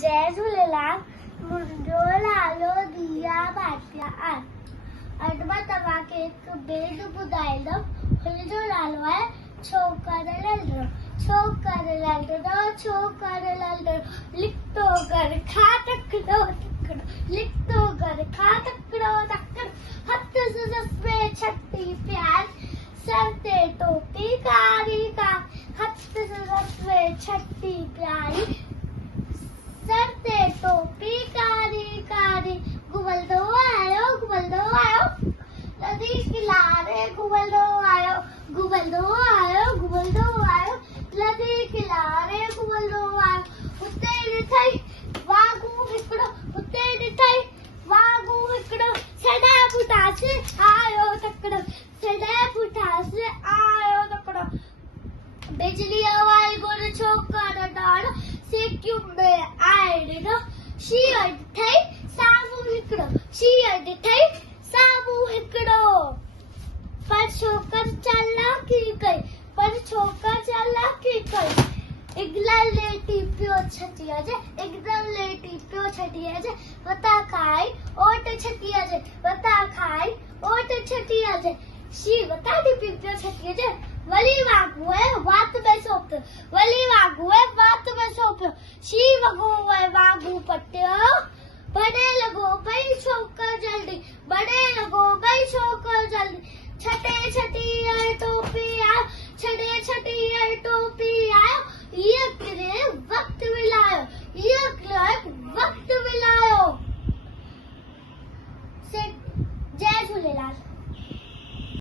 जय झूलेलाल। मुंहिंजो नालो दिया भाटिया आहे। अॼु मां तव्हांखे हिकु बेद ॿुधाईंदमि। हुनजो नालो आहे छोकर ललड़ो। छोकर ललड़ो, छोकर ललड़ो, लिखतो घर खा टकड़ो टकड़ो, लिखतो घर खा टकड़ो टकड़ो, हथ में छठी प्यार, सर ते टोपी कारी कारी, हथ में छठी प्यारी, सर ते टोपी कारी कारी, घुमंदो आयो नदी किनारे घुमंदो आयो, घुमंदो आयो नदी किनारे घुमंदो आयो। हुते ॾिठई वाघू हिकिड़ो, हुते ॾिठई वाघू हिकिड़ो, सॾा पुठास आयो तकिड़ो, सॾा पुठास आयो तकिड़ो। बिजलीअ वांगुरु छोकर ॾाढो सेकियूं में आए ॾिनो। शींहुं ॾिठई साम्हूं हिकिड़ो, शींहुं ॾिठई साम्हूं हिकिड़ो। पर छोकर चालाकी कई, एकदम लेटी पियो छटिया जे, एकदम लेटी पियो छटिया जे, वता खाई ओट छटिया जे, वता खाई ओट छटिया जे। शींहुं वता टिपी पियो छटिया जे, वली वाघू है वात में सोपियो, वली वाघू है वात में सोपियो। शींहुं वॻो वाघू पटियो, बड़े लॻो भई छोकर जल्दी, बड़े लॻो भई छोकर जल्दी, छटे छटी आए तो